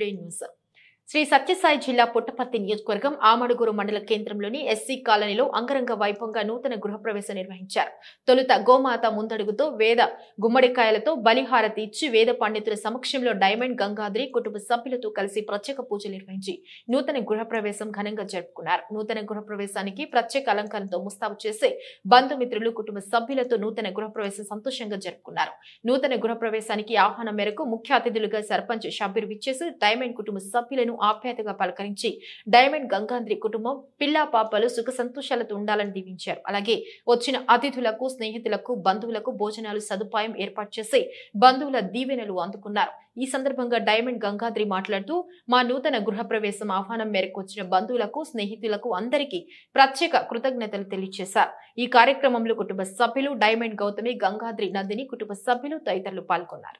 Today news Shri Sathya Sai జిల్లా పుట్టపర్తి నియోజకవర్గం ఆమడుగురు మండల కేంద్రంలోని ఎస్సీ కాలనీలో అంగరంగ వైభవంగా నూతన గృహప్రవేశం నిర్వహించారు. తొలుత గోమాత ముందడుగుతో వేద గుమ్మడికాయలతో బలిహారతి ఇచ్చి వేద పండితుల సమక్షంలో డైమండ్ గంగాద్రి కుటుంబ సభ్యులతో కలిసి ప్రత్యేక పూజలు నిర్వహించి నూతన గృహప్రవేశం ఘనంగా జరుపుకున్నారు. నూతన గృహప్రవేశానికి ప్రత్యేక అలంకరణతో ముస్తాబు చేసి బంధుమిత్రులు కుటుంబ సభ్యులతో నూతన గృహప్రవేశం సంతోషంగా జరుపుకున్నారు. నూతన గృహప్రవేశానికి ఆహ్వానం మేరకు ముఖ్య అతిథులుగా సర్పంచ్ షబ్బీర్ విచ్చేసి డైమండ్ కుటుంబ సభ్యులను ఆప్యాయతగా పలకరించి డైమండ్ గంగాంధ్రి కుటుంబం పిల్లా పాపలు సుఖ సంతోషాలతో ఉండాలని దీవించారు. అలాగే వచ్చిన అతిథులకు స్నేహితులకు బంధువులకు భోజనాలు సదుపాయం ఏర్పాటు చేసి బంధువుల దీవెనలు అందుకున్నారు. ఈ సందర్భంగా డైమండ్ గంగాద్రి మాట్లాడుతూ మా నూతన గృహప్రవేశం ఆహ్వానం మేరకు వచ్చిన బంధువులకు స్నేహితులకు అందరికీ ప్రత్యేక కృతజ్ఞతలు తెలియజేశారు. ఈ కార్యక్రమంలో కుటుంబ సభ్యులు డైమండ్ గౌతమి గంగాద్రి నందిని కుటుంబ సభ్యులు తదితరులు పాల్గొన్నారు.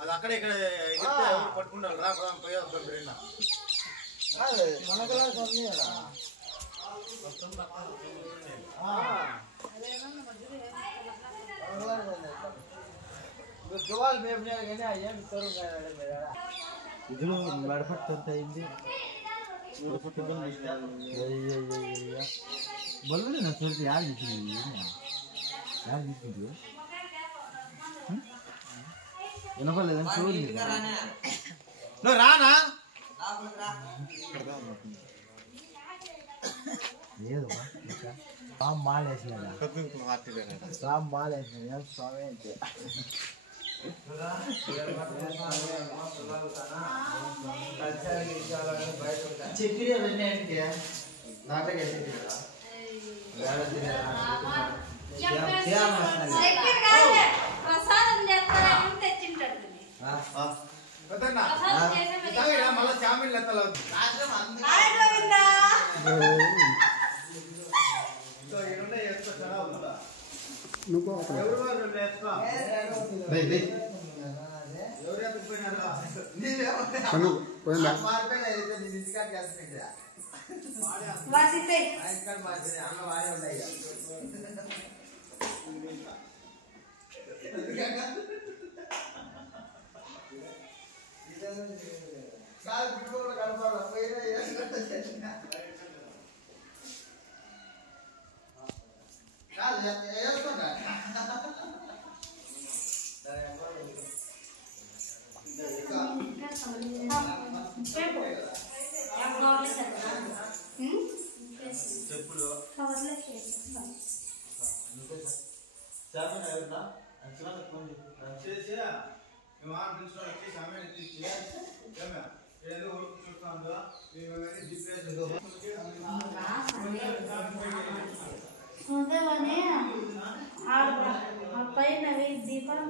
అది అక్కడ ఇక్కడ పట్టుకుంటారు రా ఇదిలో మెడపట్టు అయింది బల్లు నా చూసి యారు తీసుకుంది యారు తీసుకుంది వినపడలేదని చూడండి నువ్వు రానా లేదు రామ్ మాలేసినా రామ్ మాలేసినా స్వామి అంటే చెప్పి నాటక మళ్ళా చామిన్ లెక్కలు దీపాలు